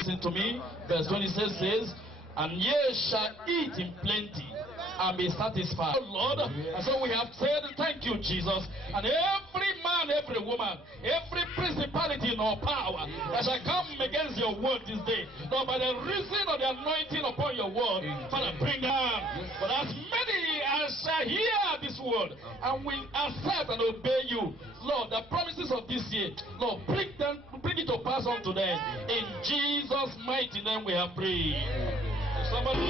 Listen to me. Verse 26 says, and ye shall eat in plenty and be satisfied. Oh Lord, and so we have said, thank you, Jesus. And every man, every woman, every principality in our power that shall come against your word this day, Lord, by the reason of the anointing upon your word, Father, bring down. But as many as shall hear this word and will accept and obey you, Lord, the promises of this year, Lord, bring it to pass unto them. In Jesus' mighty name we have prayed. Somebody.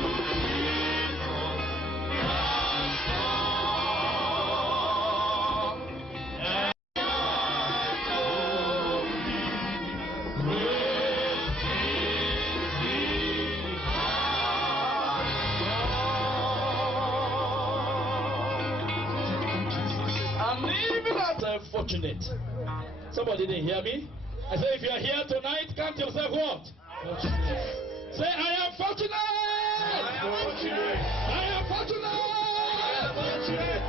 Fortunate. Somebody didn't hear me. I say, if you are here tonight, count yourself what? Fortunate. Say, I am fortunate. I am fortunate. I am fortunate. I am fortunate.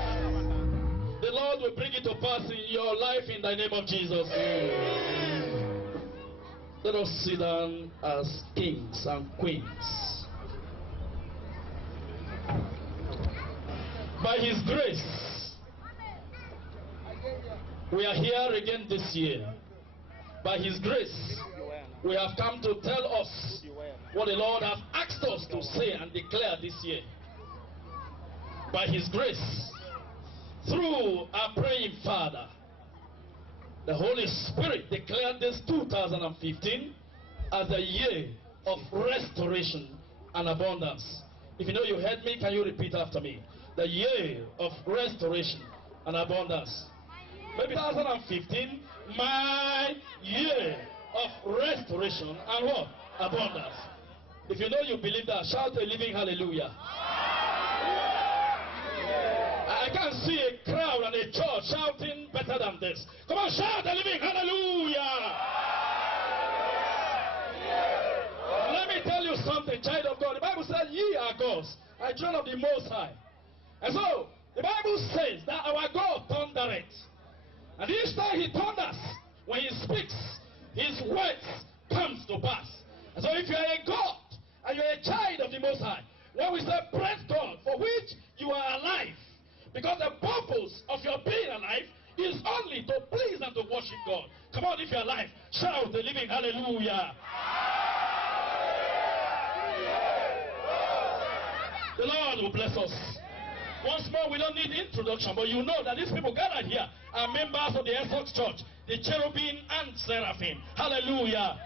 The Lord will bring it to pass in your life in the name of Jesus. Let us sit down as kings and queens. By His grace, we are here again this year. By His grace, we have come to tell us what the Lord has asked us to say and declare this year. By His grace, through our praying Father, the Holy Spirit declared this 2015 as a year of restoration and abundance. If you know you heard me, can you repeat after me? The year of restoration and abundance. Maybe 2015, my year of restoration and what? Abundance. If you know you believe that, shout a living hallelujah. I can't see a crowd and a church shouting better than this. Come on, shout a living hallelujah. Let me tell you something, child of God. The Bible says, ye are gods, I children of the Most High. And so, the Bible says that our God thundereth. And each time He thunders, when He speaks, His words comes to pass. And so if you are a God and you are a child of the Most High, when we say praise God for which you are alive, because the purpose of your being alive is only to please and to worship God. Come on, if you are alive, shout the living hallelujah. The Lord will bless us. Once more, we don't need introduction, but you know that these people gathered here are members of the Essex Church, the Cherubim and Seraphim. Hallelujah.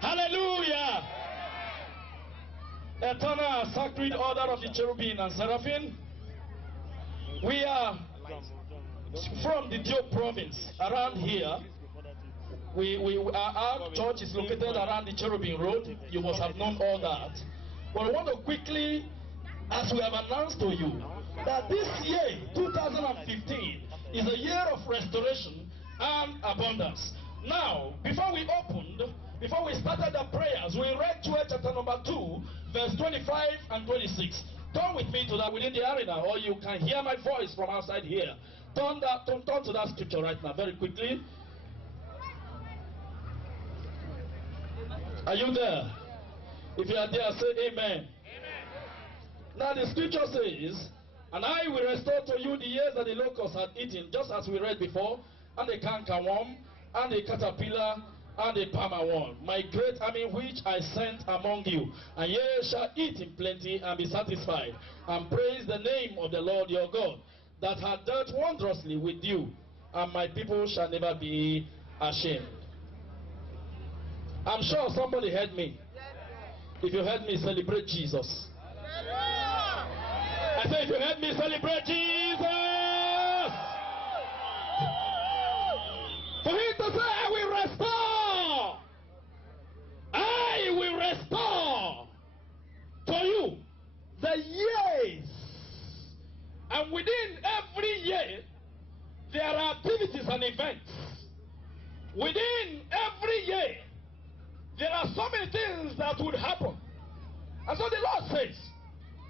Hallelujah. Eternal sacred order of the Cherubim and Seraphim. We are from the Dio province around here. Our church is located around the Cherubim Road. You must have known all that. But I want to quickly, as we have announced to you, that this year, 2015, is a year of restoration and abundance. Now, before we started the prayers, we read Joel chapter number 2, verse 25 and 26. Turn with me to that within the arena, or you can hear my voice from outside here. Turn to that scripture right now, very quickly. Are you there? If you are there, say amen. Now the scripture says, and I will restore to you the years that the locust had eaten, just as we read before, and the cankerworm, and the caterpillar, and the palmerworm, my great army which I sent among you. And ye shall eat in plenty and be satisfied, and praise the name of the Lord your God, that hath dealt wondrously with you, and my people shall never be ashamed. I'm sure somebody heard me. If you heard me, celebrate Jesus. I said, if you heard me, celebrate Jesus. For Him to say, I will restore. I will restore to you the years. And within every year, there are activities and events. Within every year, there are so many things that would happen. And so the Lord says,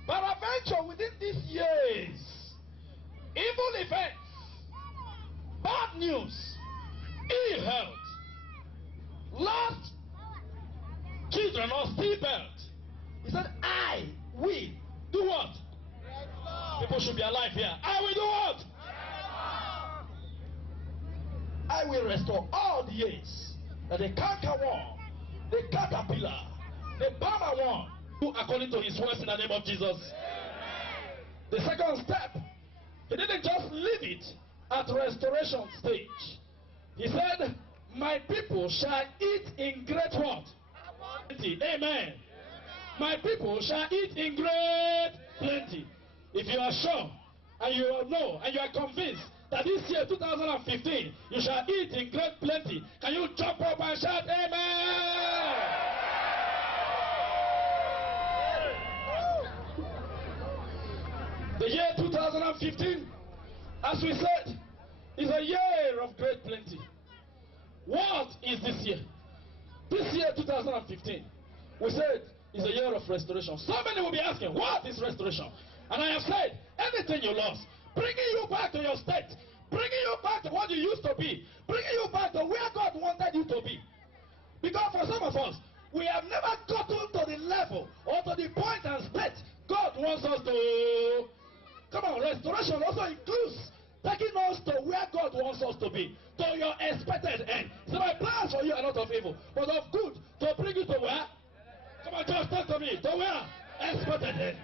peradventure within these years, evil events, bad news, ill health, lost children or stillbirth. He said, I will do what? People should be alive here. I will do what? I will restore all the years that the cankerworm, the caterpillar, the palmerworm, do according to his words in the name of Jesus. The second step, he didn't just leave it at restoration stage. He said, my people shall eat in great what? Plenty. Amen. My people shall eat in great plenty. If you are sure, and you know, and you are convinced that this year, 2015, you shall eat in great plenty, can you jump up and shout, Amen? The year 2015, as we said, is a year of great plenty. What is this year? This year, 2015, we said is a year of restoration. So many will be asking, what is restoration? And I have said, anything you lost, bringing you back to your state, bringing you back to what you used to be, bringing you back to where God wanted you to be. Because for some of us, we have never gotten to the level or to the point and state God wants us to. Come on, restoration also includes taking us to where God wants us to be, to your expected end. So my plans for you are not of evil, but of good, to bring you to where? Come on, just talk to me. To where? Expected end.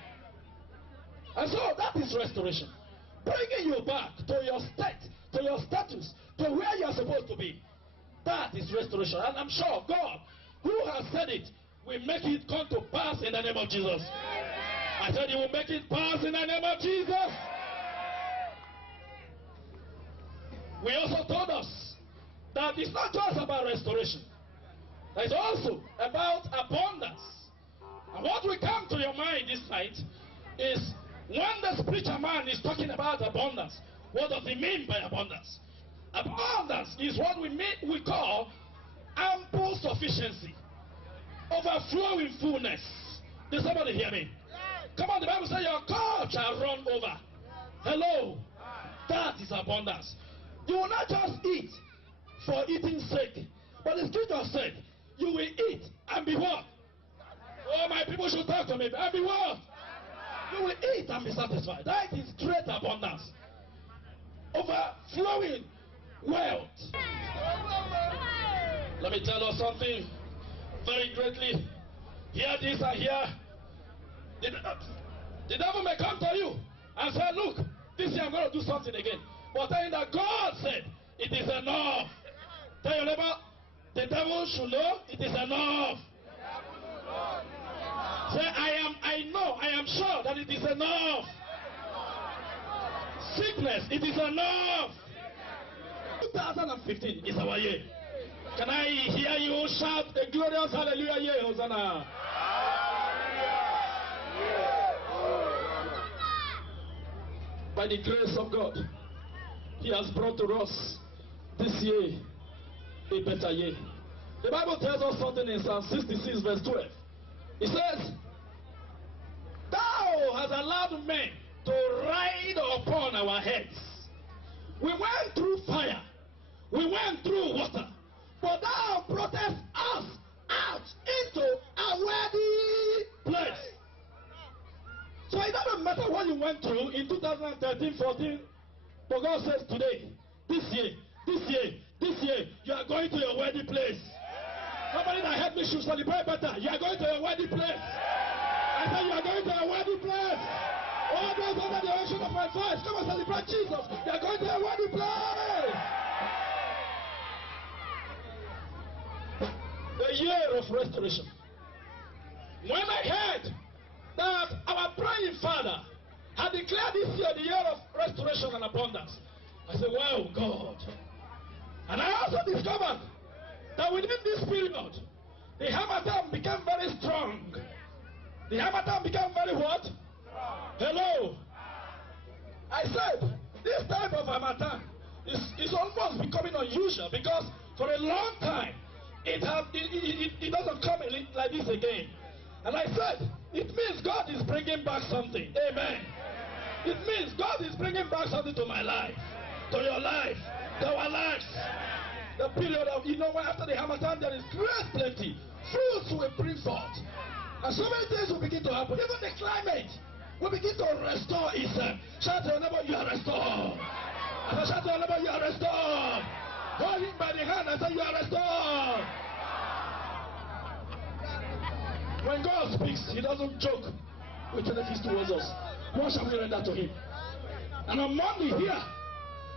And so that is restoration. Bringing you back to your state, to your status, to where you are supposed to be. That is restoration. And I'm sure God, who has said it, will make it come to pass in the name of Jesus. I said he will make it pass in the name of Jesus. We also told us that it's not just about restoration. It's also about abundance. And what will come to your mind this night is when the spiritual man is talking about abundance, what does he mean by abundance? Abundance is what we call ample sufficiency, overflowing fullness. Did somebody hear me? Come on, the Bible says your cup shall run over. Hello. That is abundance. You will not just eat for eating's sake, but the scripture said you will eat and be what? Oh, my people should talk to me. And be what? You will eat and be satisfied. That is great abundance. Overflowing wealth. Let me tell us something very greatly. Hear this and hear. The devil may come to you and say, look, this year I'm going to do something again. But telling that God said, it is enough. Tell your neighbor, the devil should know it is enough. Say, I am sure that it is enough. Sickness, it is enough. 2015 is our year. Can I hear you shout a glorious hallelujah year, Hosanna? By the grace of God, he has brought to us this year a better year. The Bible tells us something in Psalm 66 verse 12. It says, thou hast allowed men to ride upon our heads. We went through fire. We went through water. But thou broughtest us out into a worthy place. So it doesn't matter what you went through in 2013, 14. But God says today, this year, you are going to your wedding place. Somebody that helped me should celebrate better. You are going to your wedding place. I said you are going to your wedding place. All those under the ocean of my voice, come and celebrate Jesus. You are going to your wedding place. The year of restoration. When I heard that our praying Father had declared this year the year of restoration and abundance, I said, wow, God. And I also discovered that within this period, the Harmattan became very strong. The Harmattan became very what? Hello. I said, this type of Harmattan is almost becoming unusual because for a long time, it doesn't come like this again. And I said, it means God is bringing back something. Amen. It means God is bringing back something to my life, to your life, to our lives. The period of, when after the Harmattan there is great plenty. Fruits will bring forth. And so many things will begin to happen. Even the climate will begin to restore itself. Shout to your neighbor, you are restored. I shout to your neighbor, you are restored. Hold him by the hand and say, you are restored. When God speaks, he doesn't joke with benefits towards us. What shall we render to him? And on Monday here,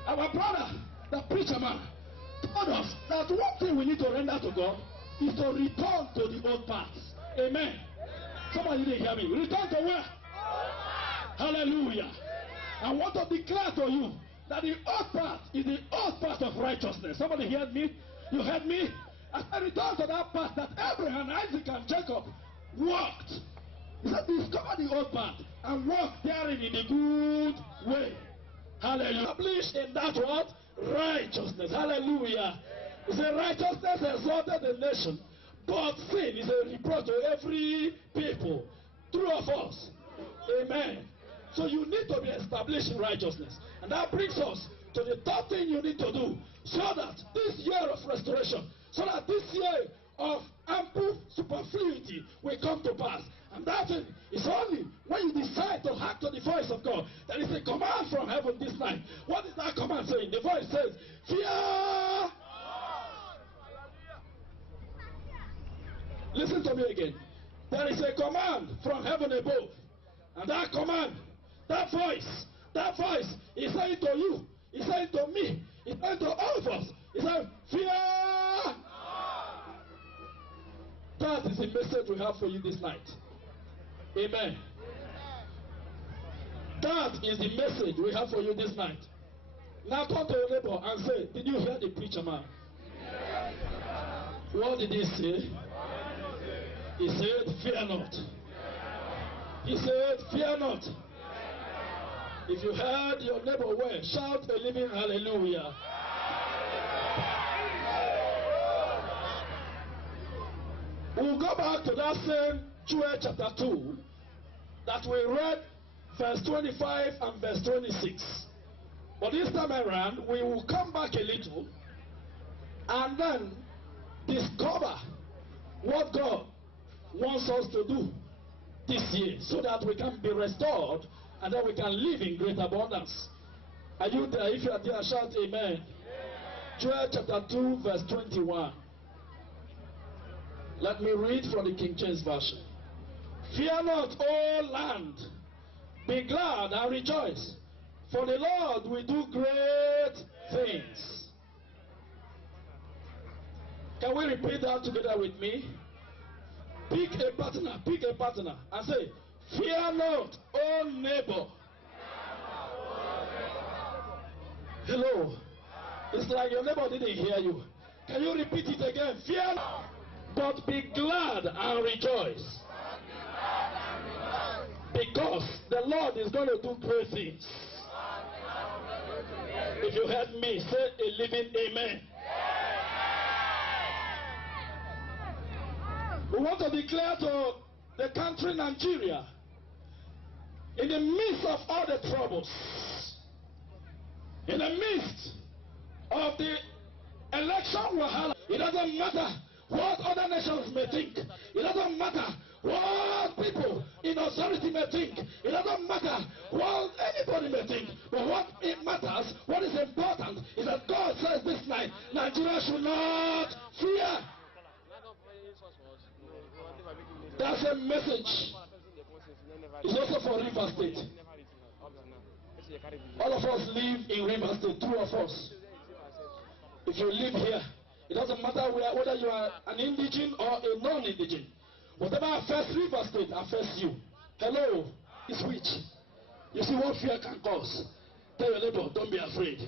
our brother, the preacher man, told us that one thing we need to render to God is to return to the old paths. Amen. Somebody didn't hear me. Return to where? Hallelujah. I want to declare to you that the old path is the old path of righteousness. Somebody heard me? You heard me? As I return to that path that Abraham, Isaac, and Jacob walked. He said, discover the old path and walk therein in a good way. Hallelujah. Established in that what? Righteousness. Hallelujah. He said, righteousness exalted the nation, but sin is a reproach to every people. True of us. Amen. So you need to be established in righteousness. And that brings us to the third thing you need to do, so that this year of restoration, so that this year of ample superfluity will come to pass. And that is only when you decide to hearken to the voice of God. There is a command from heaven this night. What is that command saying? The voice says, fear. Listen to me again. There is a command from heaven above. And that command, that voice is saying to you, is saying to me, is saying to all of us, is saying, fear. That is the message we have for you this night. Amen. That is the message we have for you this night. Now turn to your neighbor and say, did you hear the preacher man? What did he say? He said, fear not. He said, fear not. If you heard your neighbor well, shout a living hallelujah. We'll go back to that same Joel chapter 2 that we read verse 25 and verse 26. But this time around, we will come back a little and then discover what God wants us to do this year so that we can be restored and then we can live in great abundance. Are you there? If you are there, shout amen. Joel chapter 2 verse 21. Let me read from the King James Version. Fear not, O land, be glad and rejoice, for the Lord will do great things. Can we repeat that together with me? Pick a partner, and say, fear not, O neighbor. Hello. It's like your neighbor didn't hear you. Can you repeat it again? Fear not, but be glad and rejoice. Because the Lord is going to do great things. If you heard me, say a living amen. We want to declare to the country Nigeria, in the midst of all the troubles, in the midst of the election wahala, it doesn't matter what other nations may think. It doesn't matter what people in authority may think. It doesn't matter what anybody may think. But what it matters, what is important, is that God says this night, Nigeria should not fear. That's a message. It's also for River State. All of us live in River State, two of us. If you live here, it doesn't matter whether you are an indigene or a non-indigene. Whatever affects River State affects you. Hello, it's which? You see what fear can cause. Tell your neighbor, don't be afraid.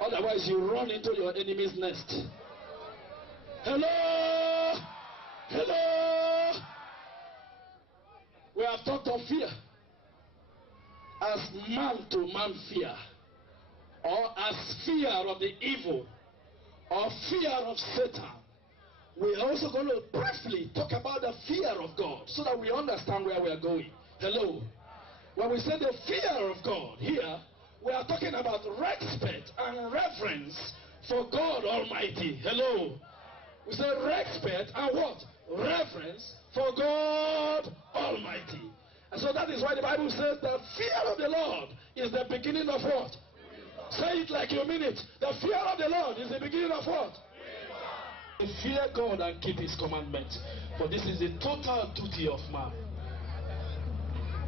Otherwise, you run into your enemy's nest. Hello, hello. We have talked of fear as man-to-man fear, or as fear of the evil, or fear of Satan. We are also going to briefly talk about the fear of God so that we understand where we are going. Hello. When we say the fear of God here, we are talking about respect and reverence for God Almighty. Hello. We say respect and what? Reverence for God Almighty. And so that is why the Bible says that fear of the Lord is the beginning of what? Say it like you mean it. The fear of the Lord is the beginning of what? Fear God and keep his commandments. For this is the total duty of man.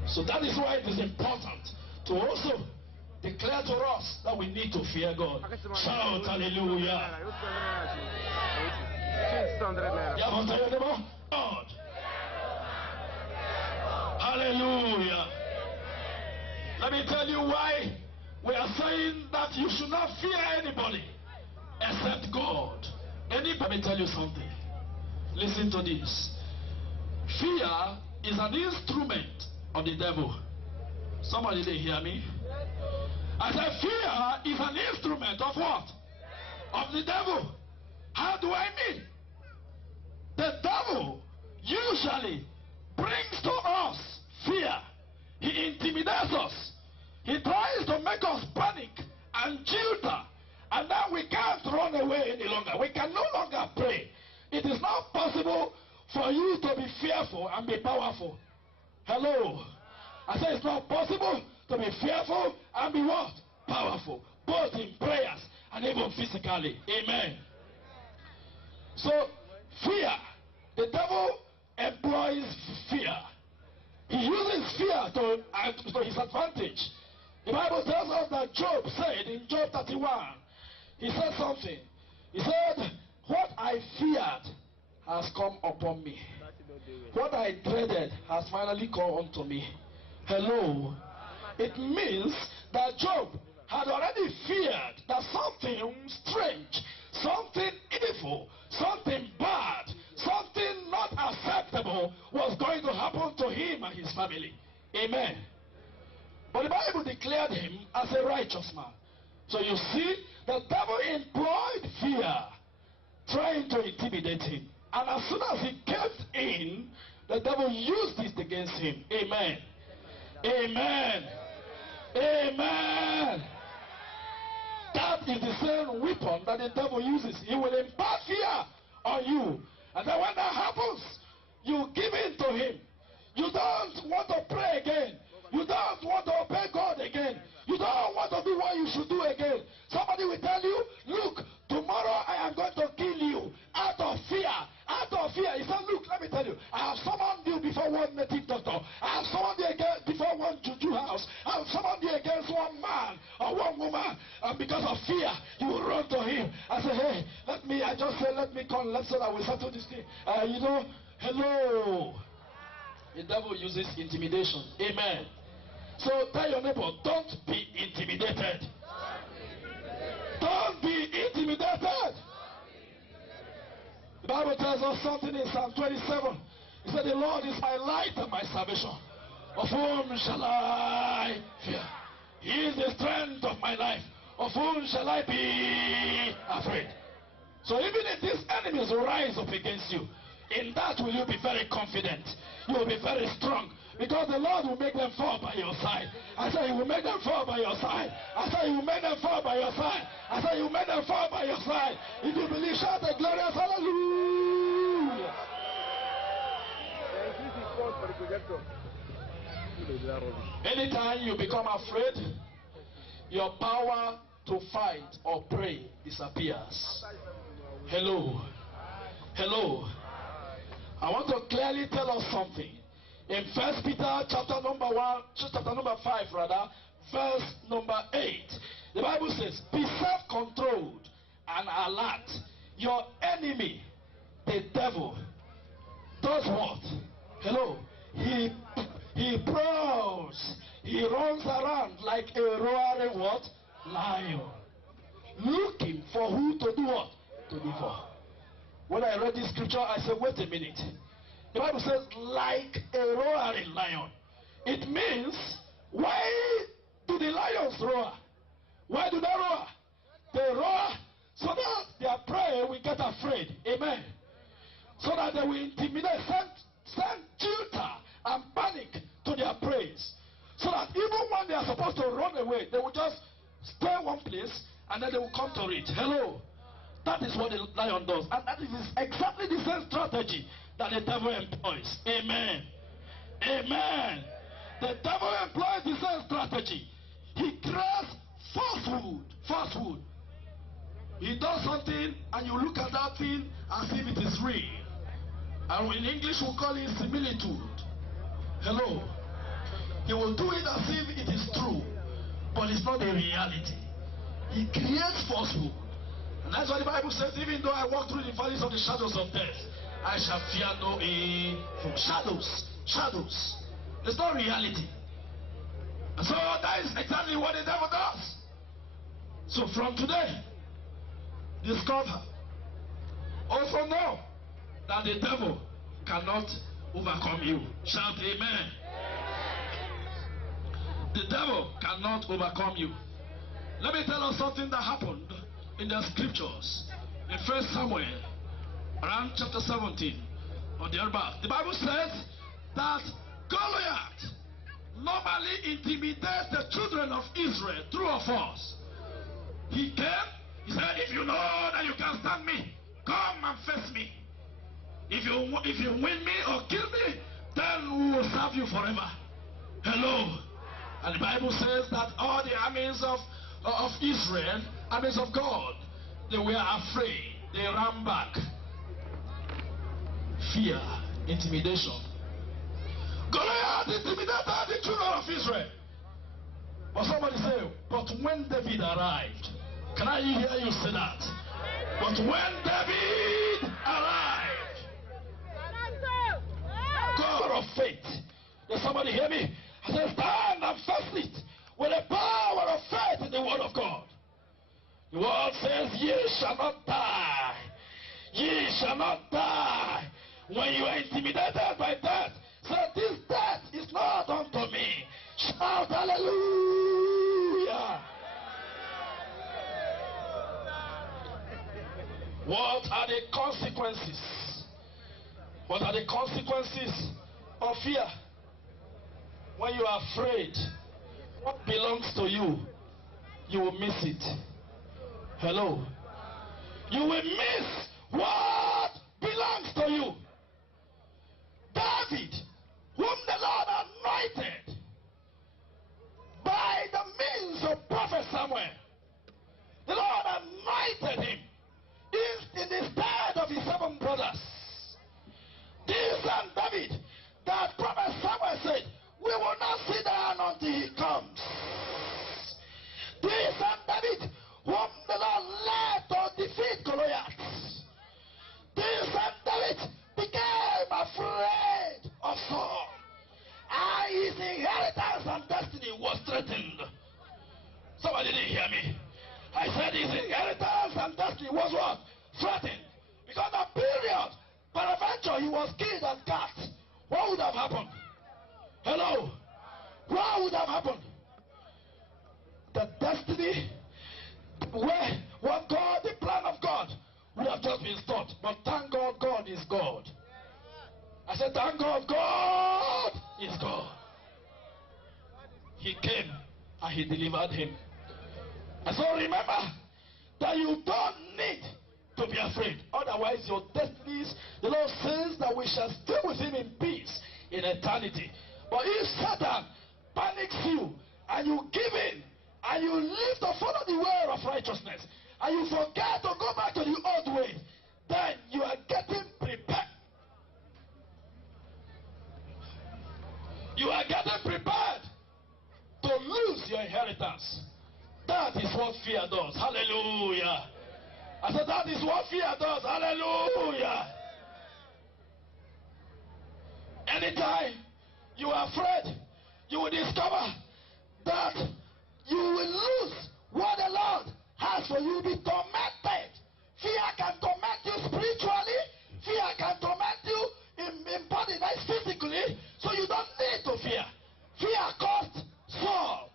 So that is why it is important to also declare to us that we need to fear God. Shout hallelujah. God. Hallelujah. Let me tell you why we are saying that you should not fear anybody except God. Let me tell you something. Listen to this. Fear is an instrument of the devil. Somebody didn't hear me? I said fear is an instrument of what? Of the devil. How do I mean? The devil usually brings to us fear. He intimidates us. He tries to make us panic and jilter. And then we can't run away any longer. We can no longer pray. It is not possible for you to be fearful and be powerful. Hello. I say it's not possible to be fearful and be what? Powerful. Both in prayers and even physically. Amen. So, fear. The devil employs fear. He uses fear to his advantage. The Bible tells us that Job said in Job 31, he said something. He said, what I feared has come upon me. What I dreaded has finally come unto me. Hello. It means that Job had already feared that something strange, something evil, something bad, something not acceptable was going to happen to him and his family. Amen. But the Bible declared him as a righteous man. So you see, the devil employed fear, trying to intimidate him. And as soon as he came in, the devil used it against him. Amen. Amen. Amen. That is the same weapon that the devil uses. He will impart fear on you. And then when that happens, you give in to him. You don't want to pray again. You don't want to obey God again. You don't want to do what you should do again. Somebody will tell you, look, tomorrow I am going to kill you out of fear. Out of fear. He said, look, let me tell you, I have summoned you before one native doctor. I have summoned you against before one juju house. I have summoned you against one man or one woman. And because of fear, you will run to him. I say, hey, let me come. Let's say that we settle this thing. Hello. The devil uses intimidation. Amen. So tell your neighbor, don't be intimidated. Don't be intimidated. The Bible tells us something in Psalm 27. It said, the Lord is my light and my salvation. Of whom shall I fear? He is the strength of my life. Of whom shall I be afraid? So even if these enemies rise up against you, in that will you be very confident. You will be very strong. Because the Lord will make them fall by your side. I say he will make them fall by your side. I say he will make them fall by your side. I say he will make them fall by your side. If you believe, shout a glorious hallelujah. Anytime you become afraid, your power to fight or pray disappears. Hello. Hello. I want to clearly tell us something. In 1 Peter chapter number 5, verse number 8, the Bible says, be self-controlled and alert. Your enemy, the devil, does what? Hello. He prowls. He runs around like a roaring what? Lion. Looking for who to do what? To devour. When I read this scripture, I said, wait a minute. The Bible says, like a roaring lion. It means, why do the lions roar? Why do they roar? They roar so that their prey will get afraid. Amen. So that they will intimidate, send jilter and panic to their prey. So that even when they are supposed to run away, they will just stay one place and then they will come to it. Hello. That is what the lion does. And that is exactly the same strategy that the devil employs. Amen. Amen. The devil employs the same strategy. He creates falsehood. Falsehood. He does something and you look at that thing as if it is real. And in English we call it similitude. Hello. He will do it as if it is true, but it's not a reality. He creates falsehood. And that's why the Bible says, even though I walk through the valleys of the shadows of death, I shall fear no evil. Shadows. Shadows. It's not reality. And so that is exactly what the devil does. So from today, discover, also know that the devil cannot overcome you. Shout amen. The devil cannot overcome you. Let me tell us something that happened in the scriptures. In 1 Samuel, around chapter 17, or thereabout, the Bible says that Goliath normally intimidates the children of Israel, true or false. He came, he said, if you know that you can stand me, come and face me. If you win me or kill me, then we will serve you forever. Hello. And the Bible says that all the armies of Israel, armies of God, they were afraid. They ran back. Fear, intimidation. Goliath intimidated the children of Israel. But somebody say, but when David arrived, can I hear you say that? But when David arrived, God of faith. Does somebody hear me? I said, stand and face it with the power of faith in the word of God. The word says, ye shall not die. Ye shall not die. When you are intimidated by death, say, this death is not unto me. Shout hallelujah. What are the consequences? What are the consequences of fear? When you are afraid, what belongs to you, you will miss it. Hello. You will miss what belongs to you. David, whom the Lord anointed by the means of Prophet Samuel, the Lord anointed him in the stead of his 7 brothers. This and David, that Prophet Samuel said, we will not sit down until he comes. This and David, whom the Lord led to defeat Goliath. This and David became afraid of Saul. And his inheritance and destiny was threatened. Somebody didn't hear me. I said his inheritance and destiny was what? Threatened. Because the period, peradventure, he was killed and cast. What would have happened? Hello? What would have happened? The destiny, where what God, the plan of God, would have just been stopped. But thank God, God is God. I said, thank God, God is God. He came and he delivered him. And so remember that you don't need to be afraid. Otherwise, your destinies, the Lord says that we shall stay with him in peace in eternity. But if Satan panics you and you give in and you live to follow the way of righteousness and you forget to go back to the old ways, then you are getting prepared. You are getting prepared to lose your inheritance. That is what fear does. Hallelujah. I said that is what fear does. Hallelujah. Anytime you are afraid, you will discover that you will lose what the Lord has for you. Be tormented. Fear can torment you spiritually. Fear can torment you in body, that is physically. So you don't need to fear. Fear caused Saul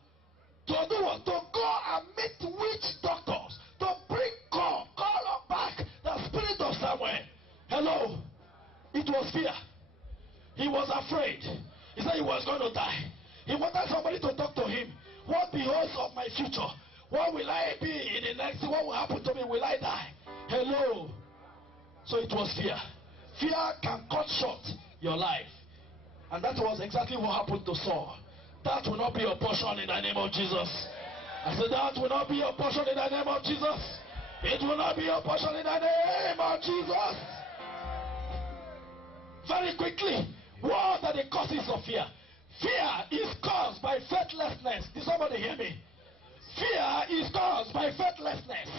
to do what? To go and meet witch doctors, to bring call back the spirit of Samuel. Hello. It was fear. He was afraid. He said he was going to die. He wanted somebody to talk to him. What beholds of my future? What will I be in the next? What will happen to me? Will I die? Hello. So it was fear. Fear can cut short your life. And that was exactly what happened to Saul. That will not be your portion in the name of Jesus. I said that will not be your portion in the name of Jesus. It will not be your portion in the name of Jesus. Very quickly, what are the causes of fear? Fear is caused by faithlessness. Did somebody hear me? Fear is caused by faithlessness.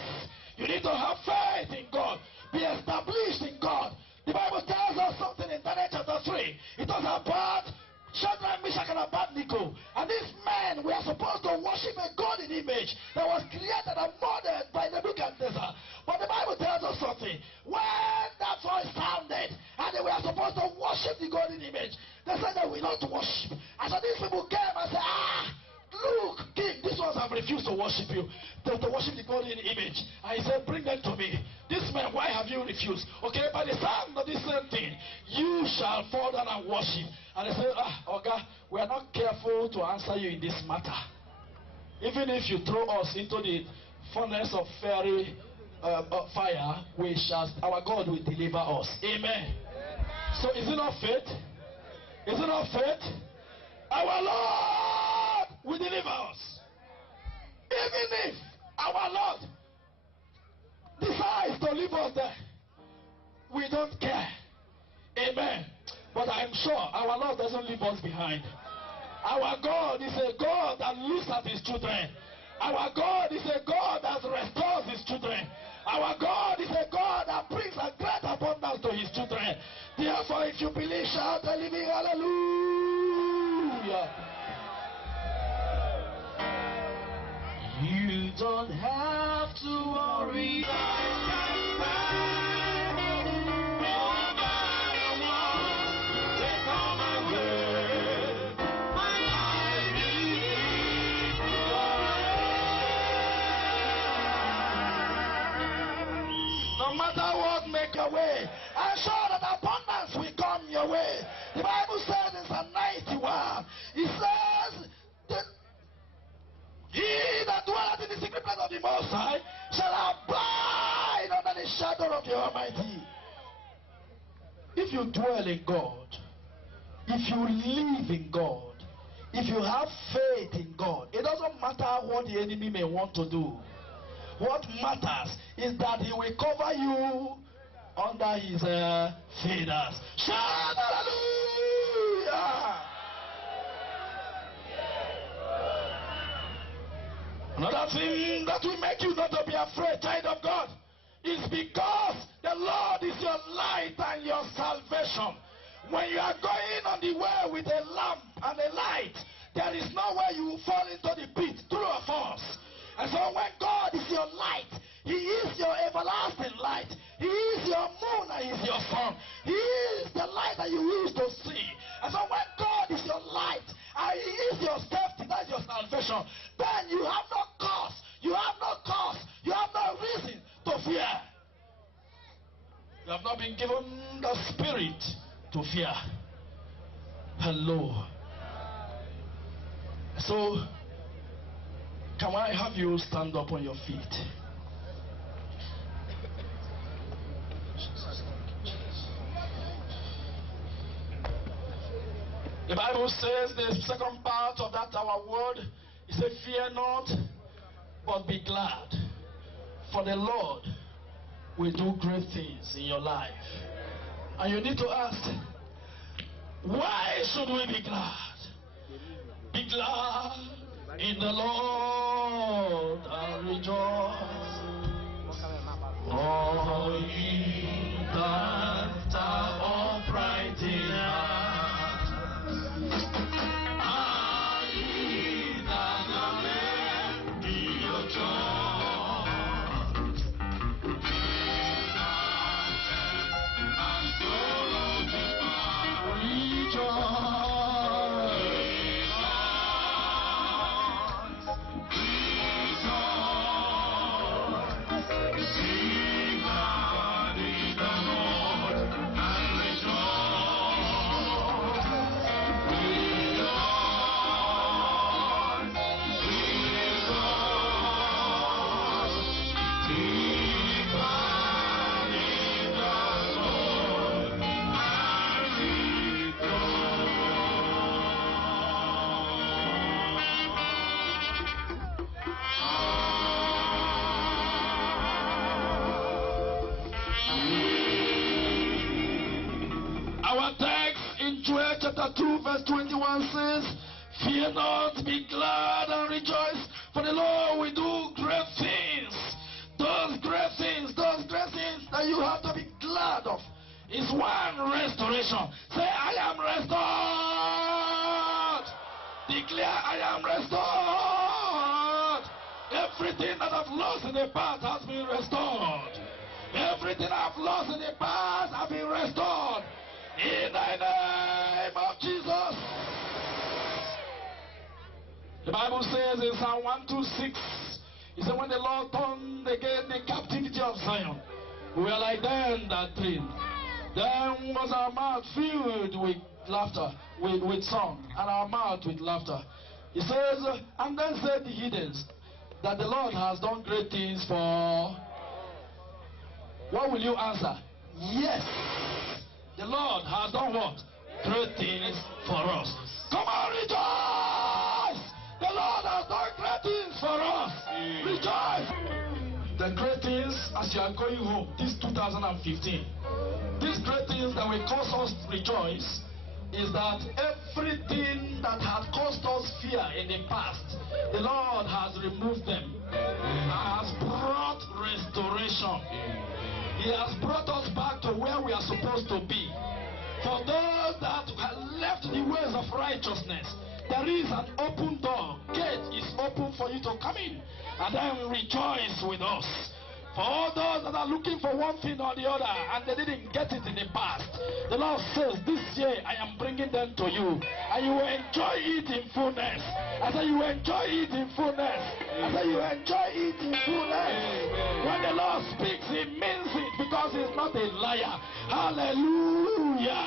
You need to have faith in God. Be established in God. The Bible tells us something in Daniel chapter 3. It talks about Shadrach, Meshach, and Abednego. And these men were supposed to worship a golden image that was created and molded by Nebuchadnezzar. But the Bible tells us something. When that voice sounded and they were supposed to worship the golden image, they said they will not worship. And so these people came and said, look, king, these ones have refused to worship you, to worship the golden image. And he said, bring them to me. These men, why have you refused? Okay, by the sound of this same thing, you shall fall down and worship. And they said, Oga, we are not careful to answer you in this matter. Even if you throw us into the furnace of fiery fire, our God will deliver us. Amen. So is it not faith? Is it not faith? Our Lord will deliver us. Even if our Lord decides to leave us there, we don't care. Amen. But I'm sure our Lord doesn't leave us behind. Our God is a God that looks at his children. Our God is a God that restores his children. Our God is a God that brings a great abundance to his children. Therefore, if you believe, shout a living hallelujah. You don't have to worry. No matter what, make your way. I'm sure that abundance will come your way. The Bible says in Psalm 91, it says that he that dwelleth in the secret place of the Most High shall abide under the shadow of the Almighty. If you dwell in God, if you live in God, if you have faith in God, it doesn't matter what the enemy may want to do. What matters is that he will cover you under his feathers. Shout hallelujah! Another thing that will make you not to be afraid, child of God, is because the Lord is your light and your salvation. When you are going on the way with a lamp and a light, there is no way you will fall into the pit, true or false. And so when God is your light, he is your everlasting light. He is your moon and he is your sun. He is the light that you use to see. And so when God is your light and he is your safety, that is your salvation, then you have no cause, you have no reason to fear. You have not been given the spirit to fear. Hello. So can I have you stand up on your feet? The Bible says, the second part of that our word, it says, fear not, but be glad. For the Lord will do great things in your life. And you need to ask, why should we be glad? Be glad in the Lord and rejoice. All ye that are upright in heart, and ye that are led in your joy, and sorrow depart, rejoice. Sing chapter 2 verse 21 says, fear not, be glad and rejoice, for the Lord will do great things. Those great things that you have to be glad of is one, restoration. Say, I am restored. Declare, I am restored. Everything that I've lost in the past has been restored. Everything I've lost in the past has been restored. In the name of Jesus. The Bible says in Psalm 126, it said, when the Lord turned again the captivity of Zion, we were like them that dreamed. Then was our mouth filled with laughter, with song, and our mouth with laughter. He says, and then said the heathens, that the Lord has done great things for. What will you answer? Yes. The Lord has done what? Great things for us. Come on, rejoice! The Lord has done great things for us. Rejoice! The great things as you are going home, this 2015, these great things that will cause us to rejoice is that everything that had caused us fear in the past, the Lord has removed them and has brought restoration. He has brought us back to where we are supposed to be. For those that have left the ways of righteousness, there is an open door. Gate is open for you to come in and then rejoice with us. For all those that are looking for one thing or the other and they didn't get it in the past, the Lord says, this year I am bringing them to you and you will enjoy it in fullness. I say you will enjoy it in fullness. I say you will enjoy it in fullness. When the Lord speaks, He means it because He's not a liar. Hallelujah.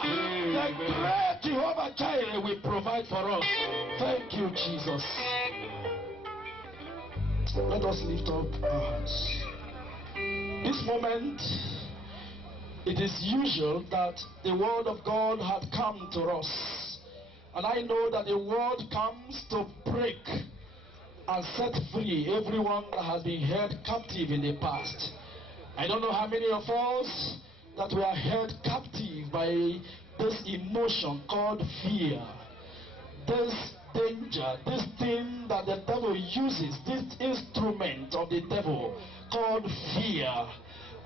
The great Jehovah Jireh will provide for us. Thank you, Jesus. Let us lift up our hands. This moment, it is usual that the word of God had come to us. And I know that the word comes to break and set free everyone that has been held captive in the past. I don't know how many of us that were held captive by this emotion called fear. This danger, this thing that the devil uses, this instrument of the devil called fear.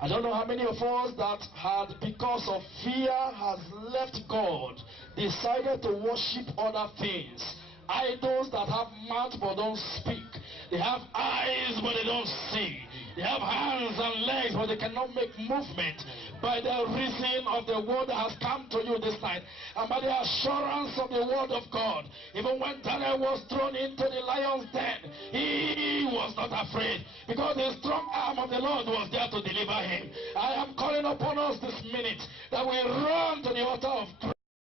I don't know how many of us that had, because of fear, has left God, decided to worship other things. Idols that have mouth but don't speak. They have eyes but they don't see. They have hands and legs but they cannot make movement. By the reason of the word that has come to you this night, and by the assurance of the word of God, even when Daniel was thrown into the lion's den, he was not afraid, because the strong arm of the Lord was there to deliver him. I am calling upon us this minute that we run to the altar of grace.